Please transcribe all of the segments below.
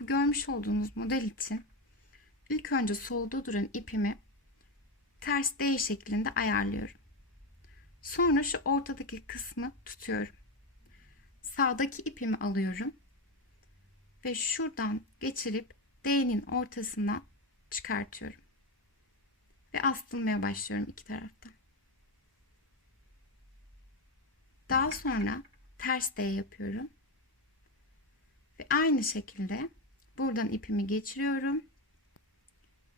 Bu görmüş olduğunuz model için ilk önce solda duran ipimi ters D şeklinde ayarlıyorum. Sonra şu ortadaki kısmı tutuyorum. Sağdaki ipimi alıyorum ve şuradan geçirip D'nin ortasına çıkartıyorum. Ve astırmaya başlıyorum iki taraftan. Daha sonra ters D yapıyorum. Ve aynı şekilde buradan ipimi geçiriyorum.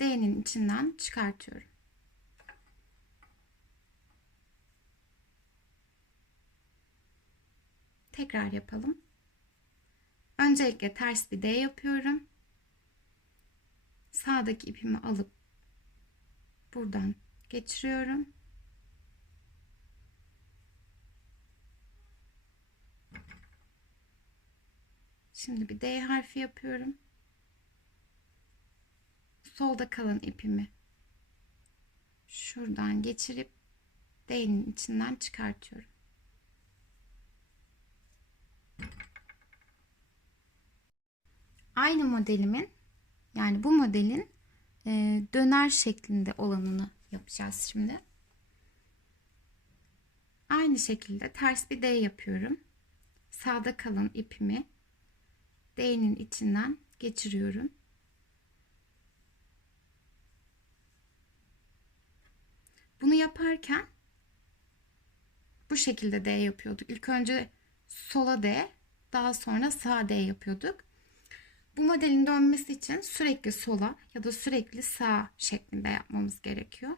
D'nin içinden çıkartıyorum. Tekrar yapalım. Öncelikle ters bir D yapıyorum. Sağdaki ipimi alıp buradan geçiriyorum. Şimdi bir D harfi yapıyorum. Solda kalan ipimi şuradan geçirip D'nin içinden çıkartıyorum. Aynı modelimin yani bu modelin e, döner şeklinde olanını yapacağız şimdi. Aynı şekilde ters bir D yapıyorum. Sağda kalan ipimi D'nin içinden geçiriyorum. Bunu yaparken bu şekilde D yapıyorduk. İlk önce sola D, daha sonra sağ D yapıyorduk. Bu modelin dönmesi için sürekli sola ya da sürekli sağ şeklinde yapmamız gerekiyor.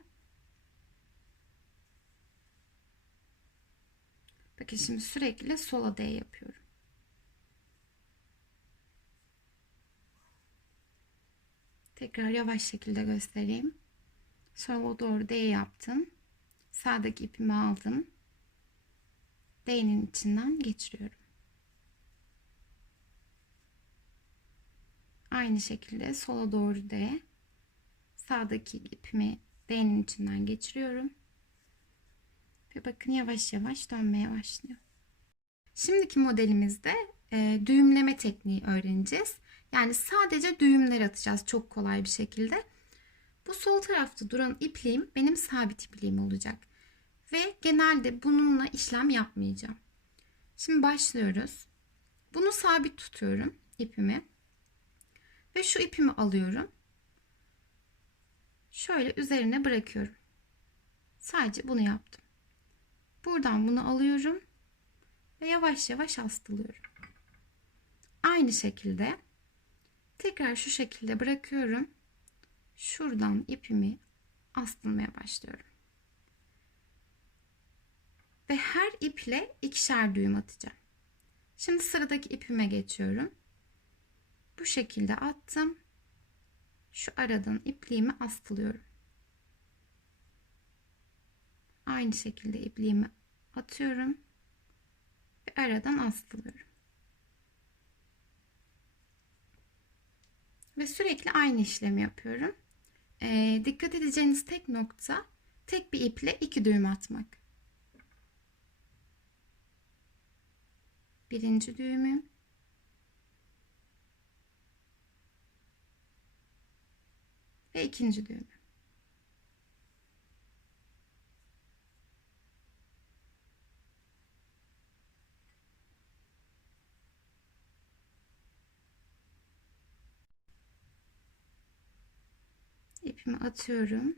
Bakın şimdi sürekli sola D yapıyorum. Tekrar yavaş şekilde göstereyim. Sola doğru D yaptım. Sağdaki ipimi aldım. D'nin içinden geçiriyorum. Aynı şekilde sola doğru D. Sağdaki ipimi D'nin içinden geçiriyorum. Ve bakın yavaş yavaş dönmeye başlıyor. Şimdiki modelimizde e, düğümleme tekniği öğreneceğiz. Yani sadece düğümler atacağız çok kolay bir şekilde. Bu sol tarafta duran ipliğim benim sabit ipliğim olacak. Ve genelde bununla işlem yapmayacağım. Şimdi başlıyoruz. Bunu sabit tutuyorum ipimi. Ve şu ipimi alıyorum. Şöyle üzerine bırakıyorum. Sadece bunu yaptım. Buradan bunu alıyorum. Ve yavaş yavaş astılıyorum. Aynı şekilde tekrar şu şekilde bırakıyorum. Şuradan ipimi astırmaya başlıyorum. Ve her iple ikişer düğüm atacağım. Şimdi sıradaki ipime geçiyorum. Bu şekilde attım. Şu aradan ipliğimi astılıyorum. Aynı şekilde ipliğimi atıyorum ve aradan astılıyorum. Ve sürekli aynı işlemi yapıyorum. Ee, dikkat edeceğiniz tek nokta tek bir iple iki düğüm atmak. Birinci düğümüm. Ve ikinci düğümü. İpimi atıyorum.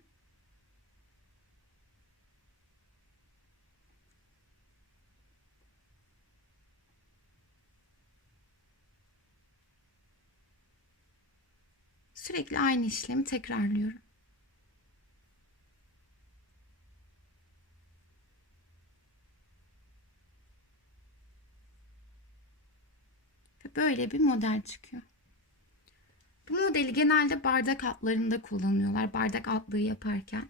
Sürekli aynı işlemi tekrarlıyorum. Ve böyle bir model çıkıyor. Bu modeli genelde bardak altlarında kullanıyorlar. Bardak altlığı yaparken.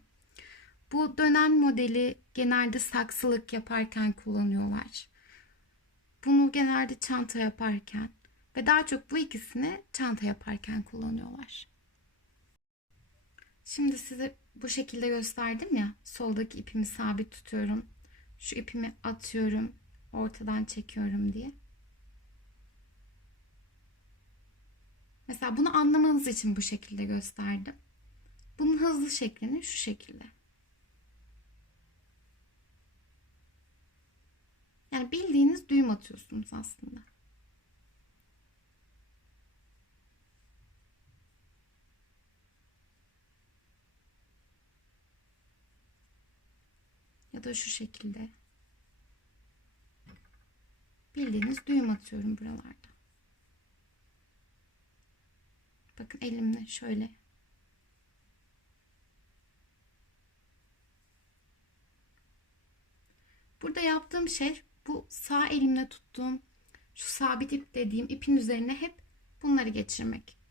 Bu dönen modeli genelde saksılık yaparken kullanıyorlar. Bunu genelde çanta yaparken ve daha çok bu ikisini çanta yaparken kullanıyorlar. Şimdi size bu şekilde gösterdim ya. Soldaki ipimi sabit tutuyorum. Şu ipimi atıyorum. Ortadan çekiyorum diye. Mesela bunu anlamanız için bu şekilde gösterdim. Bunun hızlı şeklini şu şekilde. Yani bildiğiniz düğüm atıyorsunuz aslında. Ya da şu şekilde. Bildiğiniz düğüm atıyorum buralarda. Bakın elimle şöyle. Burada yaptığım şey bu sağ elimle tuttuğum şu sabit ip dediğim ipin üzerine hep bunları geçirmek.